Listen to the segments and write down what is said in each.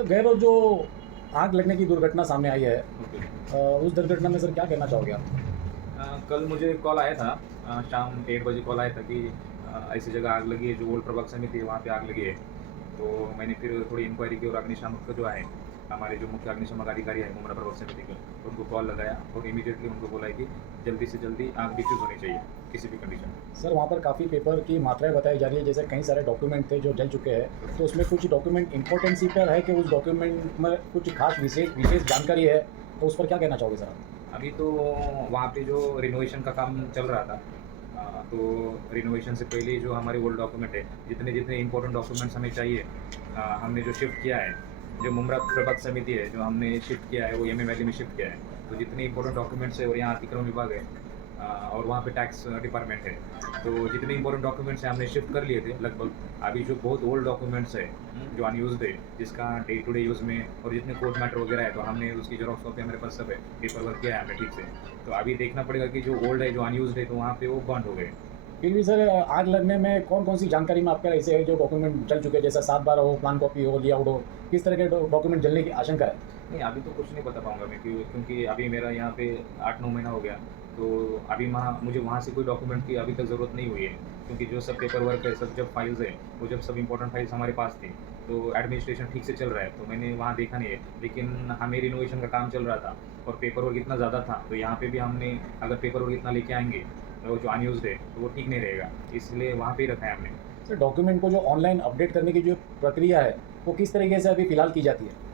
Sir गए रोज जो आग लगने की दुर्घटना सामने आई है, ओके। उस दुर्घटना में सर क्या कहना चाहोगे आप? कल मुझे कॉल आया था, शाम 1 बजे कॉल आया था कि ऐसी जगह आग लगी है, जो ओल्ड प्रभाग समिति है वहाँ पे आग लगी है। तो मैंने फिर थोड़ी इंक्वायरी की और अग्निशामक का जो है, हमारे जो मुख्य अग्निशामक अधिकारी हैं मुमरा प्रभाग समिति के, उनको कॉल लगाया और इमीडिएटली उनको बोला है कि जल्दी से जल्दी आग डिफ्यूज़ होनी चाहिए, किसी भी कंडीशन में। सर वहाँ पर काफ़ी पेपर की मात्राएँ बताई जा रही है, जैसे कई सारे डॉक्यूमेंट थे जो जल चुके हैं, तो उसमें कुछ डॉक्यूमेंट इम्पोर्टेंसी पर है कि उस डॉक्यूमेंट में कुछ खास विशेष विशेष जानकारी है, तो उस पर क्या कहना चाहोगे सर आप? अभी तो वहाँ पे जो रिनोवेशन का काम चल रहा था, तो रिनोवेशन से पहले जो हमारे ओल्ड डॉक्यूमेंट है, जितने जितने इम्पोर्टेंट डॉक्यूमेंट्स हमें चाहिए, हमने जो शिफ्ट किया है, जो मुमरा प्रभाग समिति है, जो हमने शिफ्ट किया है, वो एमए वैली में शिफ्ट किया है। तो जितने इम्पोर्टेंट डॉक्यूमेंट्स है और यहाँ अतिक्रमण विभाग है, और वहाँ पे टैक्स डिपार्टमेंट है। तो जितने इम्पोर्टेंट डॉक्यूमेंट्स हैं हमने शिफ्ट कर लिए थे लगभग। अभी जो बहुत ओल्ड डॉक्यूमेंट्स है, जो अनयूज्ड है, जिसका डे टू डे यूज़ में और जितने कोर्ट मैटर वगैरह है, तो हमने उसकी ज़ेरॉक्स कॉपी हमारे पास सब है, पेपर वर्क किया है हमने ठीक से। तो अभी देखना पड़ेगा कि जो ओल्ड है, जो अनयूज्ड है, तो वहाँ पे वो बंद हो गए। फिर भी सर आग लगने में कौन-कौन सी जानकारी में आपका ऐसे है जो डॉक्यूमेंट जल चुके हैं, जैसा 7/12 हो, प्लान कॉपी हो, लेआउट हो, किस तरह के डॉक्यूमेंट जलने की आशंका है? नहीं, अभी तो कुछ नहीं बता पाऊँगा मैं, क्योंकि अभी मेरा यहाँ पे 8-9 महीना हो गया। तो अभी मुझे वहाँ से कोई डॉक्यूमेंट की अभी तक ज़रूरत नहीं हुई है, क्योंकि जो सब पेपर वर्क है, सब जब फाइल्स है, वो जब सब इम्पोर्टेंट फाइल्स हमारे पास थी, तो एडमिनिस्ट्रेशन ठीक से चल रहा है, तो मैंने वहाँ देखा नहीं है। लेकिन हमें रिनोवेशन का काम चल रहा था और पेपर वर्क इतना ज़्यादा था, तो यहाँ पे भी हमने अगर पेपर वर्क इतना लेके आएँगे, तो जो अनयूज़्ड है, तो वो ठीक नहीं रहेगा, इसलिए वहाँ पे ही रखा है हमने। सर डॉक्यूमेंट को जो ऑनलाइन अपडेट करने की जो प्रक्रिया है, वो किस तरीके से अभी फ़िलहाल की जाती है?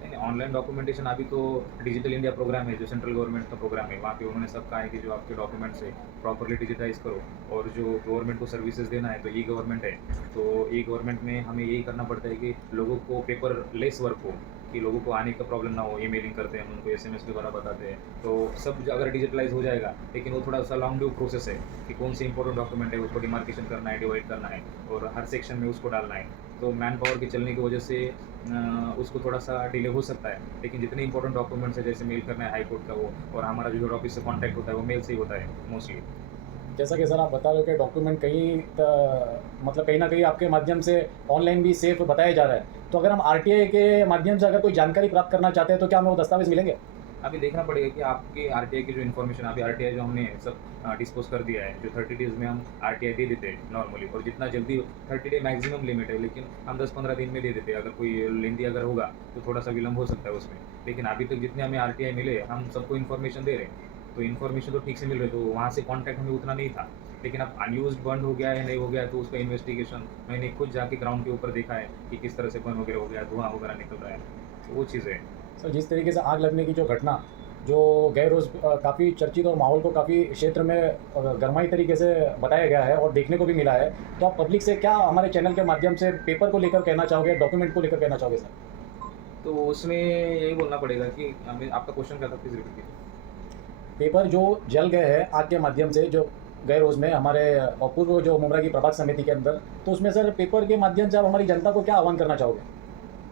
नहीं, ऑनलाइन डॉक्यूमेंटेशन अभी तो डिजिटल इंडिया प्रोग्राम है, जो सेंट्रल गवर्नमेंट का प्रोग्राम है, वहाँ पे उन्होंने सब कहा है कि जो आपके डॉक्यूमेंट्स है प्रॉपर्ली डिजिटाइज करो। और जो गवर्नमेंट को सर्विसेज देना है, तो ई गवर्नमेंट है, तो ई गवर्नमेंट में हमें यही करना पड़ता है कि लोगों को पेपर लेस वर्क हो, कि लोगों को आने का प्रॉब्लम ना हो। ईमेलिंग करते हैं हम उनको, एसएमएस के द्वारा बताते हैं, तो सब अगर डिजिटलाइज हो जाएगा, लेकिन वो थोड़ा सा लॉन्ग ड्यू प्रोसेस है कि कौन सी इंपॉर्टेंट डॉक्यूमेंट है, उसको डिमार्केशन करना है, डिवाइड करना है और हर सेक्शन में उसको डालना है। तो मैन पावर के चलने की वजह से उसको थोड़ा सा डिले हो सकता है, लेकिन जितने इंपॉर्टेंट डॉक्यूमेंट्स है, जैसे मेल करना है हाई कोर्ट का वो, और हमारा जो हेड ऑफिस से कॉन्टैक्ट होता है, वो मेल से ही होता है मोस्टली। जैसा कि सर आप बता रहे हो कि डॉक्यूमेंट मतलब कहीं न कहीं आपके माध्यम से ऑनलाइन भी सेफ बताया जा रहा है। तो अगर हम आरटीआई के माध्यम से अगर कोई जानकारी प्राप्त करना चाहते हैं, तो क्या हमें वो दस्तावेज़ मिलेंगे? अभी देखना पड़ेगा कि आपके आरटीआई की जो इन्फॉर्मेशन, अभी आरटीआई जो हमने सब डिस्पोज़ कर दिया है, जो 30 डेज़ में हम आरटीआई दे देते हैं नॉर्मली, और जितना जल्दी 30 डे मैक्सिमम लिमिट है, लेकिन हम 10-15 दिन में दे देते हैं। अगर कोई लेंदी अगर होगा, तो थोड़ा-सा विलम्ब हो सकता है उसमें। लेकिन अभी तक जितने हमें आरटीआई मिले, हम सबको इन्फॉर्मेशन दे रहे हैं। तो इन्फॉर्मेशन तो ठीक से मिल रही है, तो वहाँ से कॉन्टैक्ट हमें उतना नहीं था। लेकिन अब अनयूज़्ड बंद हो गया है, नहीं हो गया है, तो उसका इन्वेस्टिगेशन मैंने खुद जाके ग्राउंड के ऊपर देखा है कि किस तरह से बंद वगैरह हो गया है, धुआँ वगैरह निकल रहा है। तो वो चीज़ें हैं। सर जिस तरीके से आग लगने की जो घटना, जो गए रोज़ काफ़ी चर्चित और माहौल को काफ़ी क्षेत्र में गरमाई तरीके से बताया गया है और देखने को भी मिला है। तो आप पब्लिक से क्या हमारे चैनल के माध्यम से पेपर को लेकर कहना चाहोगे, डॉक्यूमेंट को लेकर कहना चाहोगे सर? तो उसमें यही बोलना पड़ेगा कि हमें, आपका क्वेश्चन क्या था, प्लीज़ रिपीट कीजिए? पेपर जो जल गए हैं आग के माध्यम से, जो गए रोज़ में हमारे पूर्व जो मुमरा की प्रभाग समिति के अंदर, तो उसमें सर पेपर के माध्यम से आप हमारी जनता को क्या आह्वान करना चाहोगे?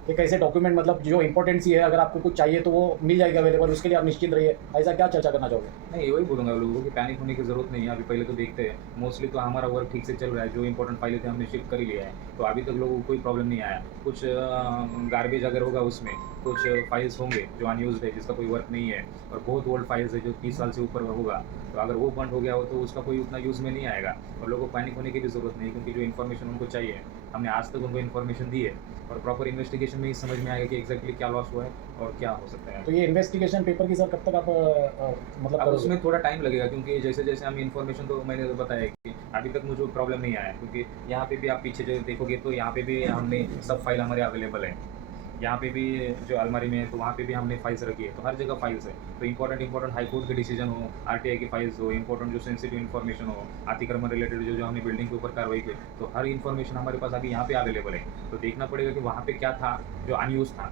कि कैसे डॉक्यूमेंट मतलब जो इम्पोर्टेंसी है, अगर आपको कुछ चाहिए तो वो मिल जाएगा अवेलेबल, उसके लिए आप निश्चिंत रहिए। ऐसा क्या चर्चा करना चाहोगे? नहीं, वही बोलूँगा लोगों को कि पैनिक होने की ज़रूरत नहीं है। अभी पहले तो देखते हैं, मोस्टली तो हमारा वर्क ठीक से चल रहा है, जो इंपॉर्टेंट फाइलें थे हमने शिफ्ट कर ही लिया है, तो अभी तक लोगों को कोई प्रॉब्लम नहीं आया। कुछ गार्बेज अगर होगा उसमें, कुछ फाइल्स होंगे जो अनयूज़्ड है, जिसका कोई वर्क नहीं है, और बहुत ओल्ड फाइल्स है जो 30 साल से ऊपर होगा, तो अगर वो बंद हो गया हो, तो उसका कोई उतना यूज़ में नहीं आएगा। और लोगों को पैनिक होने की भी ज़रूरत नहीं है, क्योंकि जो इन्फॉर्मेशन उनको चाहिए, हमने आज तक उनको इन्फॉर्मेशन दी है, और प्रॉपर इन्वेस्टिगेशन में ही समझ में आएगा कि एग्जैक्टली क्या लॉस हुआ है और क्या हो सकता है। तो ये इन्वेस्टिगेशन पेपर की सर कब तक आप मतलब अब करोगे? उसमें थोड़ा टाइम लगेगा, क्योंकि जैसे-जैसे हमें इन्फॉर्मेशन, तो मैंने तो बताया कि अभी तक मुझे प्रॉब्लम नहीं आया है, क्योंकि यहाँ पे भी आप पीछे जो देखोगे, तो यहाँ पे भी हमने सब फाइल हमारे अवेलेबल है। यहाँ पे भी जो अलमारी में है, तो वहाँ पे भी हमने फाइल्स रखी है, तो हर जगह फाइल्स है। तो इम्पोर्टेंट हाई कोर्ट के डिसीजन हो, आरटीआई की फाइल्स हो, इम्पोर्टेंट जो सेंसिटिव इन्फॉर्मेशन हो, अतिक्रमण रिलेटेड जो जो हमने बिल्डिंग के ऊपर कार्रवाई की, तो हर इन्फॉर्मेशन हमारे पास अभी यहाँ पे अवेलेबल है। तो देखना पड़ेगा कि वहाँ पे क्या था जो अनयूज़ था।